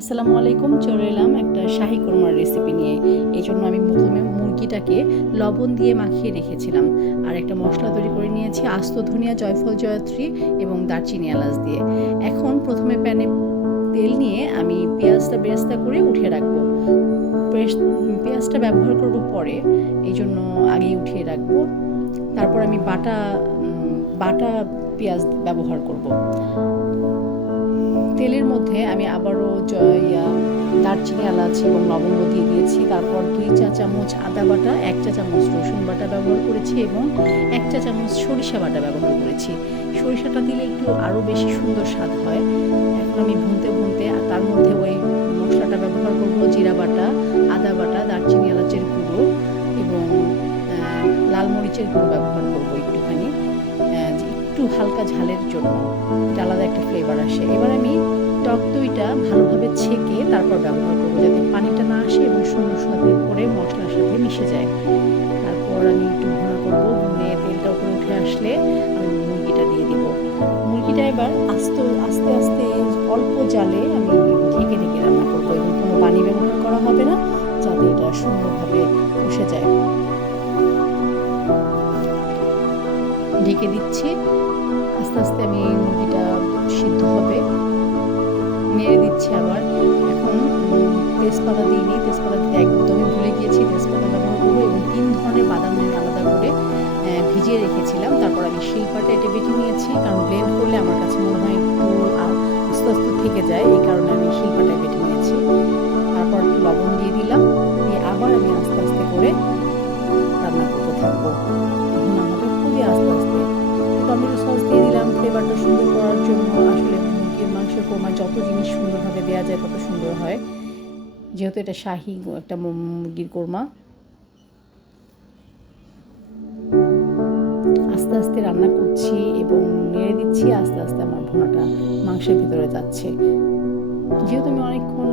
আসসালামু আলাইকুম। চলে এলাম একটা শাহী কোরমার রেসিপি নিয়ে। এই জন্য আমি প্রথমে মুরগিটাকে লবণ দিয়ে মাখিয়ে রেখেছিলাম, আর একটা মশলা তৈরি করে নিয়েছি আস্ত ধনিয়া, জয়ফল, জয়ত্রী এবং দারচিনি, এলাচ দিয়ে। এখন প্রথমে প্যানে তেল নিয়ে আমি পেঁয়াজটা বেরেস্তা করে উঠিয়ে রাখবো। পেঁয়াজটা ব্যবহার করব পরে, এই জন্য আগেই উঠিয়ে রাখবো। তারপর আমি বাটা পেঁয়াজ ব্যবহার করব। তেলের মধ্যে আমি আবারও দারচিনি, এলাচ এবং লবঙ্গ দিয়ে দিয়েছি। তারপর 2 চা চামচ আদা বাটা, 1 চা চামচ রসুন বাটা ব্যবহার করেছি এবং 1 চা চামচ সরিষা বাটা ব্যবহার করেছি। সরিষাটা দিলে একটু আরও বেশি সুন্দর স্বাদ হয়। এখন আমি ভুনতে ভুনতে তার মধ্যে ওই মশলাটা ব্যবহার করব, জিরা বাটা, আদা বাটা, দারচিনি, এলাচের গুঁড়ো এবং লাল মরিচের গুঁড়ো ব্যবহার করব একটুখানি, একটু হালকা ঝালের জন্য, এটা আলাদা একটা ফ্লেভার আসে। এবার আমি টক দইটা ভালোভাবে ছেঁকে তারপর ব্যবহার করবো, যাতে পানিটা না আসে এবং সুন্দর সাথে করে মশলার সাথে মিশে যায়। তারপর আমি একটু ভুনা করবো, ভুনে তেলটা উপরে উঠে আসলে আমি মুরগিটা দিয়ে দিব। মুরগিটা এবার আস্তে আস্তে আস্তে অল্প জালে আমি ঢেকে ঢেকে রান্না করবো এবং কোনো পানি ব্যবহার করা হবে না, যাতে এটা সুন্দরভাবে কষে যায়। ঢেকে দিচ্ছি, আস্তে আস্তে আমি মুরগিটা সিদ্ধ হবে। নেড়ে দিচ্ছি আবার। এখন তেজপাতা দিইনি, তেজপাতা দিতে একদমই ভুলে গিয়েছি। তেজপাতা ব্যবহার করবো এবং 3 ধরনের বাদাম আমি আলাদা করে ভিজিয়ে রেখেছিলাম। তারপর আমি শিলপাটায় এটা বেটে নিয়েছি, কারণ ব্লেন্ড করলে আমার কাছে মনে হয় একটু আস্তে আস্তে থেকে যায়, এই কারণে আমি শিলপাটায় বেটে নিয়েছি। তারপর একটু লবণ দিয়ে দিলাম, দিয়ে আবার আমি আস্তে আস্তে করে রান্না করতে থাকবো। ভুনা হবে খুবই আস্তে আস্তে। টমেটো সস দিয়ে দিলাম ফ্লেভারটা সুন্দর করার জন্য। আসলে মুরগির মাংসের কোরমায় যত জিনিস সুন্দরভাবে দেওয়া যায় তত সুন্দর হয়, যেহেতু এটা শাহী একটা মুরগির কোরমা। আস্তে আস্তে রান্না করছি এবং নেড়ে দিচ্ছি, আস্তে আস্তে আমার ভুনাটা মাংসের ভিতরে যাচ্ছে। যেহেতু আমি অনেকক্ষণ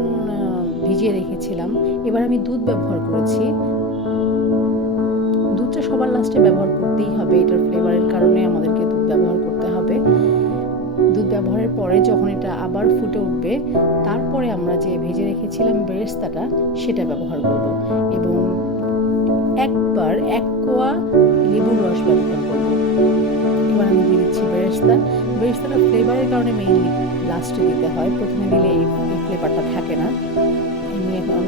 ভিজিয়ে রেখেছিলাম, এবার আমি দুধ ব্যবহার করেছি। দুধটা সবার লাস্টে ব্যবহার করতেই হবে, এটার ফ্লেভারের কারণে আমাদেরকে দুধ ব্যবহার করতে হবে। দুধ ব্যবহারের পরে যখন এটা আবার ফুটে উঠবে, তারপরে আমরা যে ভেজে রেখেছিলাম বেরেস্তাটা, সেটা ব্যবহার করব এবং একবার 1 কোয়া লেবুর রস ব্যবহার করব। এবার আমি দিয়ে দিচ্ছি বেরেস্তাটা ফ্লেভারের কারণে মেইনলি লাস্টে দিতে হয়, প্রথমে দিলে এই ফ্লেভারটা থাকে না। আমি এখন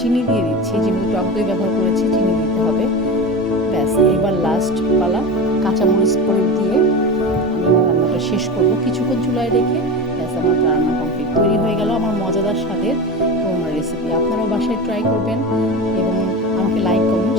চিনি দিয়ে দিচ্ছি, যেহেতু টক দই ব্যবহার করেছি চিনি দিতে হবে। ব্যাস, এবার লাস্ট পালা, কাঁচামরিচ করে দিয়ে আমি রান্নাটা শেষ করব কিছুক্ষণ চুলায় রেখে। ব্যাস, আমার রান্না কমপ্লিট, তৈরি হয়ে গেল আমার মজাদার স্বাদের কোরমার রেসিপি। আপনারাও বাসায় ট্রাই করবেন এবং আমাকে লাইক, কমেন্ট,